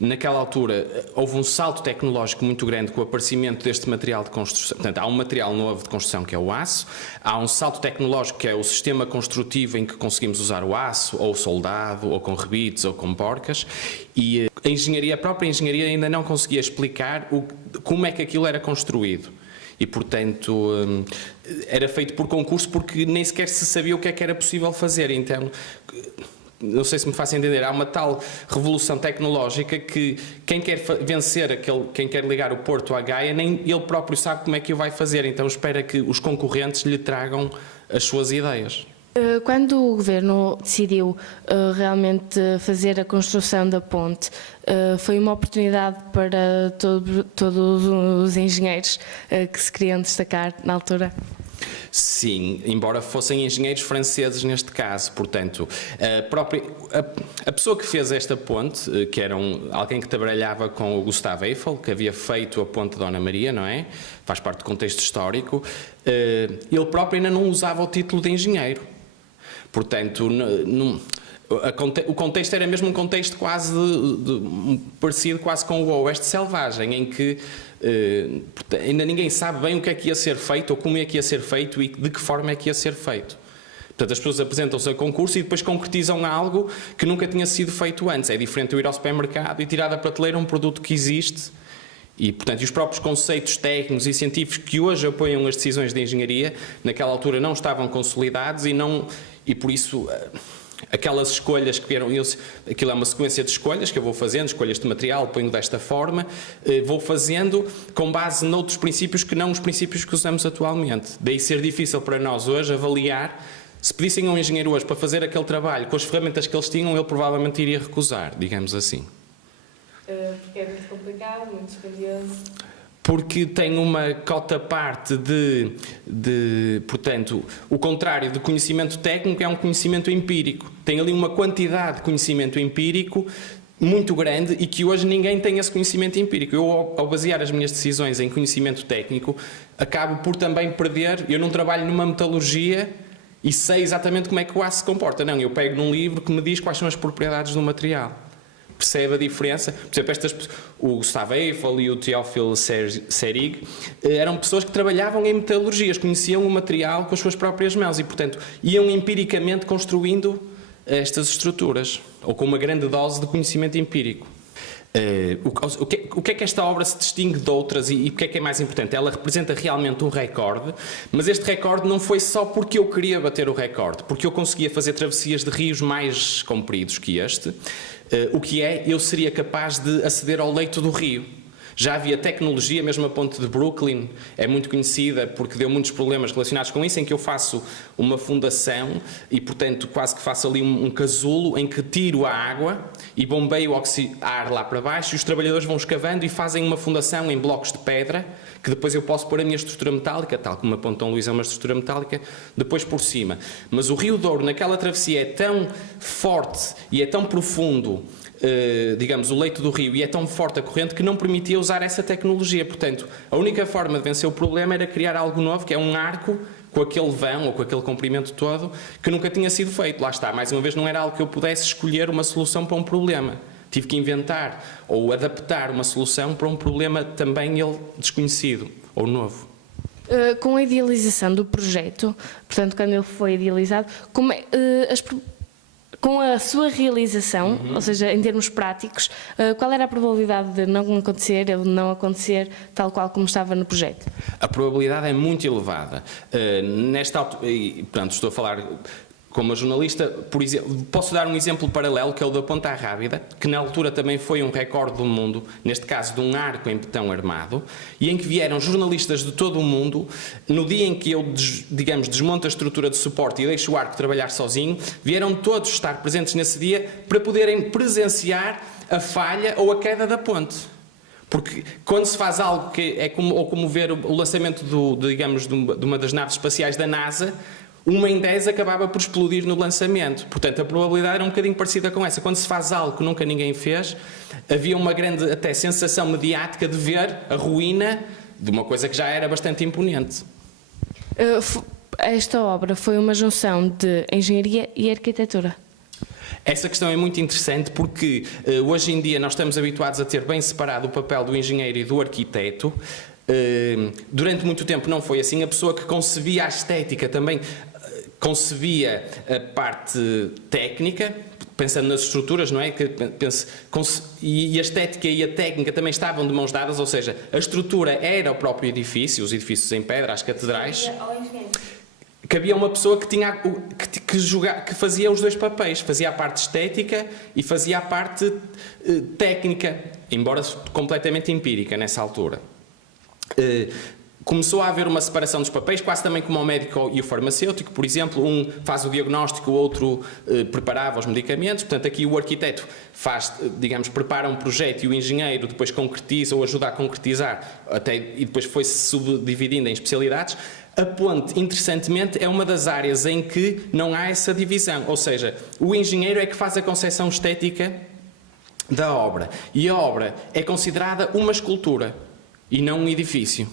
Naquela altura houve um salto tecnológico muito grande com o aparecimento deste material de construção. Portanto, há um material novo de construção que é o aço, há um salto tecnológico que é o sistema construtivo em que conseguimos usar o aço, ou soldado, ou com rebites, ou com porcas, e a própria engenharia ainda não conseguia explicar como é que aquilo era construído. E, portanto, era feito por concurso porque nem sequer se sabia o que é que era possível fazer. Então, não sei se me faço entender, há uma tal revolução tecnológica que quem quer vencer, quem quer ligar o Porto à Gaia, nem ele próprio sabe como é que o vai fazer, então espera que os concorrentes lhe tragam as suas ideias. Quando o Governo decidiu realmente fazer a construção da ponte, foi uma oportunidade para todos os engenheiros que se queriam destacar na altura? Sim, embora fossem engenheiros franceses neste caso, portanto, a pessoa que fez esta ponte, que era alguém que trabalhava com o Gustave Eiffel, que havia feito a ponte Dona Maria, não é? Faz parte do contexto histórico, ele próprio ainda não usava o título de engenheiro. Portanto, o contexto era mesmo um contexto quase parecido quase com o Oeste Selvagem, em que ainda ninguém sabe bem o que é que ia ser feito ou como é que ia ser feito e de que forma é que ia ser feito. Portanto, as pessoas apresentam-se a concurso e depois concretizam algo que nunca tinha sido feito antes. É diferente eu ir ao supermercado e tirar da prateleira um produto que existe. E, portanto, os próprios conceitos técnicos e científicos que hoje apoiam as decisões de engenharia, naquela altura não estavam consolidados e por isso aquelas escolhas que vieram, aquilo é uma sequência de escolhas que eu vou fazendo, escolhas de material, ponho desta forma, vou fazendo com base noutros princípios que não os princípios que usamos atualmente. Daí ser difícil para nós hoje avaliar. Se pedissem a um engenheiro hoje para fazer aquele trabalho com as ferramentas que eles tinham, ele provavelmente iria recusar, digamos assim. Porque é muito complicado, muito dispendioso. Porque tem uma cota parte portanto, o contrário do conhecimento técnico é um conhecimento empírico. Tem ali uma quantidade de conhecimento empírico muito grande e que hoje ninguém tem esse conhecimento empírico. Eu, ao basear as minhas decisões em conhecimento técnico, acabo por também perder. Eu não trabalho numa metalurgia e sei exatamente como é que o aço se comporta. Não, eu pego num livro que me diz quais são as propriedades do material. Percebe a diferença? Por exemplo, o Gustave Eiffel e o Théophile Seyrig eram pessoas que trabalhavam em metalurgias, conheciam o material com as suas próprias mãos e, portanto, iam empiricamente construindo estas estruturas, ou com uma grande dose de conhecimento empírico. O que é que esta obra se distingue de outras e o que é mais importante? Ela representa realmente um recorde, mas este recorde não foi só porque eu queria bater o recorde, porque eu conseguia fazer travessias de rios mais compridos que este, o que eu seria capaz de aceder ao leito do rio. Já havia tecnologia, mesmo a ponte de Brooklyn é muito conhecida porque deu muitos problemas relacionados com isso, em que eu faço uma fundação e, portanto, quase que faço ali um casulo em que tiro a água e bombeio ar lá para baixo e os trabalhadores vão escavando e fazem uma fundação em blocos de pedra que depois eu posso pôr a minha estrutura metálica, tal como a ponte Dom Luís é uma estrutura metálica, depois por cima. Mas o Rio Douro, naquela travessia, é tão forte e é tão profundo, digamos, o leito do rio, e é tão forte a corrente que não permitia usar essa tecnologia. Portanto, a única forma de vencer o problema era criar algo novo, que é um arco com aquele vão ou com aquele comprimento todo que nunca tinha sido feito. Lá está, mais uma vez, não era algo que eu pudesse escolher uma solução para um problema. Tive que inventar ou adaptar uma solução para um problema também ele desconhecido ou novo. Com a idealização do projeto, portanto, quando ele foi idealizado, com a sua realização, ou seja, em termos práticos, qual era a probabilidade de não acontecer ou de não acontecer tal qual como estava no projeto? A probabilidade é muito elevada. Nesta altura, e, portanto, estou a falar como jornalista, por exemplo, posso dar um exemplo paralelo, que é o da Ponta Rábida, que na altura também foi um recorde do mundo, neste caso de um arco em betão armado, e em que vieram jornalistas de todo o mundo, no dia em que eu, digamos, desmonto a estrutura de suporte e deixo o arco trabalhar sozinho, vieram todos estar presentes nesse dia para poderem presenciar a falha ou a queda da ponte. Porque quando se faz algo que é como ver o lançamento digamos, de uma das naves espaciais da NASA, 1 em 10 acabava por explodir no lançamento. Portanto, a probabilidade era um bocadinho parecida com essa. Quando se faz algo que nunca ninguém fez, havia uma grande até sensação mediática de ver a ruína de uma coisa que já era bastante imponente. Esta obra foi uma junção de engenharia e arquitetura? Essa questão é muito interessante porque hoje em dia nós estamos habituados a ter bem separado o papel do engenheiro e do arquiteto. Durante muito tempo não foi assim. A pessoa que concebia a estética também concebia a parte técnica, pensando nas estruturas, não é? E a estética e a técnica também estavam de mãos dadas, ou seja, a estrutura era o próprio edifício, os edifícios em pedra, as catedrais. Que havia uma pessoa que tinha que fazia os dois papéis, fazia a parte estética e fazia a parte técnica, embora completamente empírica nessa altura. Começou a haver uma separação dos papéis, quase também como o médico e o farmacêutico, por exemplo, um faz o diagnóstico, o outro preparava os medicamentos. Portanto, aqui o arquiteto faz, digamos, prepara um projeto e o engenheiro depois concretiza ou ajuda a concretizar, e depois foi-se subdividindo em especialidades. A ponte, interessantemente, é uma das áreas em que não há essa divisão, ou seja, o engenheiro é que faz a concepção estética da obra e a obra é considerada uma escultura e não um edifício.